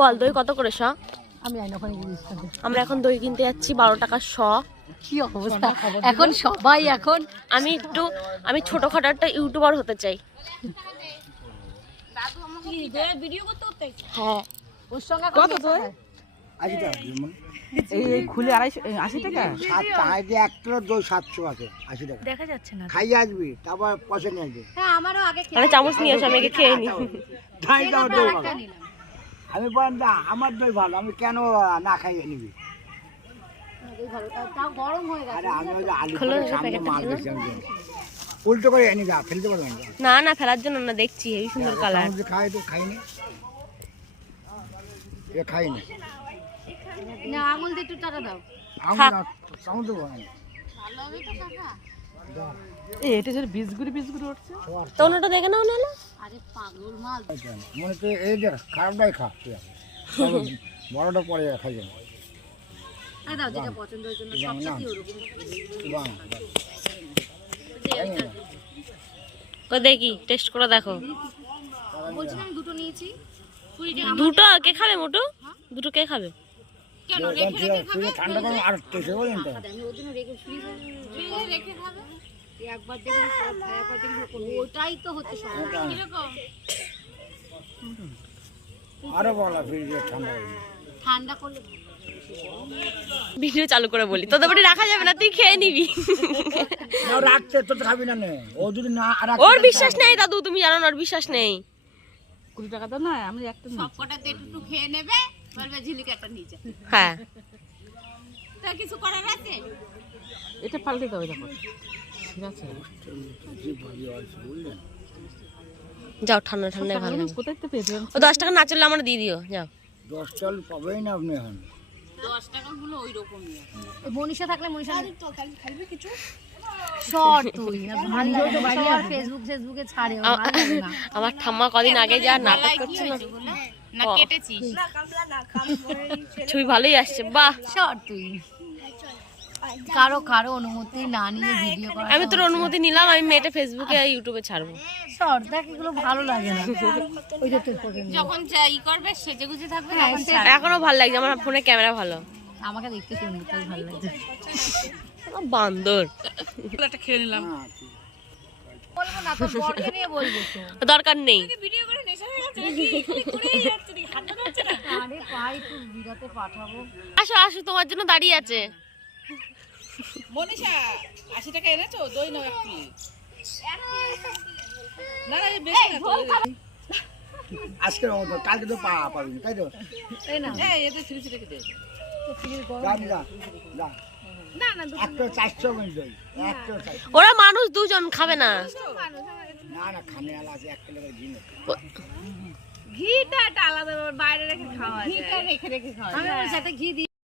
বল দই কত করে শ? আমি আমরা এখন দই কিনতে যাচ্ছি 12 টাকা শ। কি অবস্থা এখন সবাই এখন আমি ছোটখাটো একটা ইউটিউবার হতে চাই। হ্যাঁ ওর সঙ্গে কত দই? 80 টাকা এই খুলে 80 টাকা। 700 আছে 80 টাকা দেখা যাচ্ছে না। খাইয়ে আসবি তারপর পয়সা নিয়ে আসবি। হ্যাঁ আমারও আগে মানে চামচ নিয়ে আসো, আমি আগে খেয়ে নি। তাই দাও দই ভালো। আমি বললাম না আমার দই ভালো, আমি কেন না খাইয়ে নিবি? তাও গরম হয়ে গেছে। আরে আমি ওই যে আলু খোলো করে না সামনে প্যাকেটটা, মাল খোলো। বেশি আমি জানি। উল্টো করে এনে যা ফেলতে পারবো না। না না ফেলার জন্য না, দেখছি এই সুন্দর কালার। চামচ দিয়ে খাই তো খাইনি, এ খাইনি। না আঙুল দিয়ে একটু টাটা দাও। আমি না চামচ দেবো না। ভালো হবে তো কাকা। এই এটা যে বিস্কুট উঠছে। তো ওটা দেখে নাও না। আরে পাগল মাল। মনে তো এই যে খারাপটাই খা তুই আগে। বড়টা পরে খাই যাবে। আরে দাও যেটা পছন্দ হয় জন্য সব সাথে ওরকম। তো দেখি টেস্ট করে দেখো। বলছিলাম দুটো নিয়েছি 20 টাকা। দুটো কে খাবে মোটো? দুটো কে খাবে? কেন রেখে খাবে? ঠান্ডা করে আর টেস্ট বলেন তো। আমি ওর জন্য রেখে ফ্রিজে রেখে খাবে। একবার দেখে সব খায়া পর দেখি ওটাই তো হচ্ছে সমস্যা। কিরকম? আরো বলা ফ্রিজে ঠান্ডা করে। ঠান্ডা করলে ভিডিও চালু করে বলি, তোদের বাড়ি রাখা যাবে না, তুই খেয়ে নিবি। না রাখতে তো খাবি না নে। ও যদি না ওর বিশ্বাস নেই দাদু, তুমি জানো না ওর বিশ্বাস নেই। 20 টাকা তো না, আমি একটা সব কটাতে একটু খেয়ে নেবে, বলবে ঝিলিকাটা নিচে। হ্যাঁ তা কিছু করার আছে? এটা পাল্টে দাও দেখো। ঠিক আছে। যাও, ঠান্ডা ঠান্ডায় ভালো লাগে। কোথায় তো পেয়েছেন? ও 10 টাকা না চললে আমরা দিয়ে দিও, যাও। 10 চাল পাবেই না আপনি এখন। 10 টাকা গুলো ওই রকমই। মনীষা থাকলে মনীষা খাইবে কিছু শর্ট তুই না ভালো লাগে না, ফেসবুকে ছাড়ে ও ভালো লাগে না। আমার ঠাম্মা কদিন আগে যা নাটক করছে না, না কেটেছিস না কামলা না কাম করে ছবি ভালোই আসছে। বাহ, শর্ট তুই কারো অনুমতি না নিয়ে ভিডিও করা। আমি তোর অনুমতি নিলাম, আমি মেয়েটা ফেসবুকে আর ইউটিউবে ছাড়বো। শর্ট দেখ এগুলো ভালো লাগে না। ওই যে তোর পছন্দ যখন যাই করবে সেজেগুজে থাকবে তখন ছাড়। এখনো ভালো লাগছে, আমার ফোনে ক্যামেরা ভালো। আমাকে দেখতে সুন্দর তাই ভালো লাগছে। বান্দর একটা খেয়ে নিলাম। বলবো না তো বড়কে নিয়ে বলবো তো। দরকার নেই। ভিডিও করে নেশা হয়ে গেছে নাকি করেই যাচ্ছে নাকি হাত ধরছে না। আরে ভাই তুই ভিডিওতে পাঠাবো। আসো আসো, তোমার জন্য দাঁড়িয়ে আছে। মনীষা 80 টাকা এনেছো? দই নাও এক পিস। না না বেশি না তো। আজকে কালকে তো পাবি তাই তো। এই না এই এতে ফ্রিজ রেখে দে। তো ফ্রিজ গরম। যা যা না না একটা 400 মিনিট দই একটা 400। ওরা মানুষ দুজন খাবে না। না না খানে আলা আছে 1 কিলো ঘি নেই। ঘিটা আলাদা বাইরে রেখে খাওয়া যায়। ঘিটা রেখে খাওয়া যায়। আমি ওর সাথে ঘি দিই।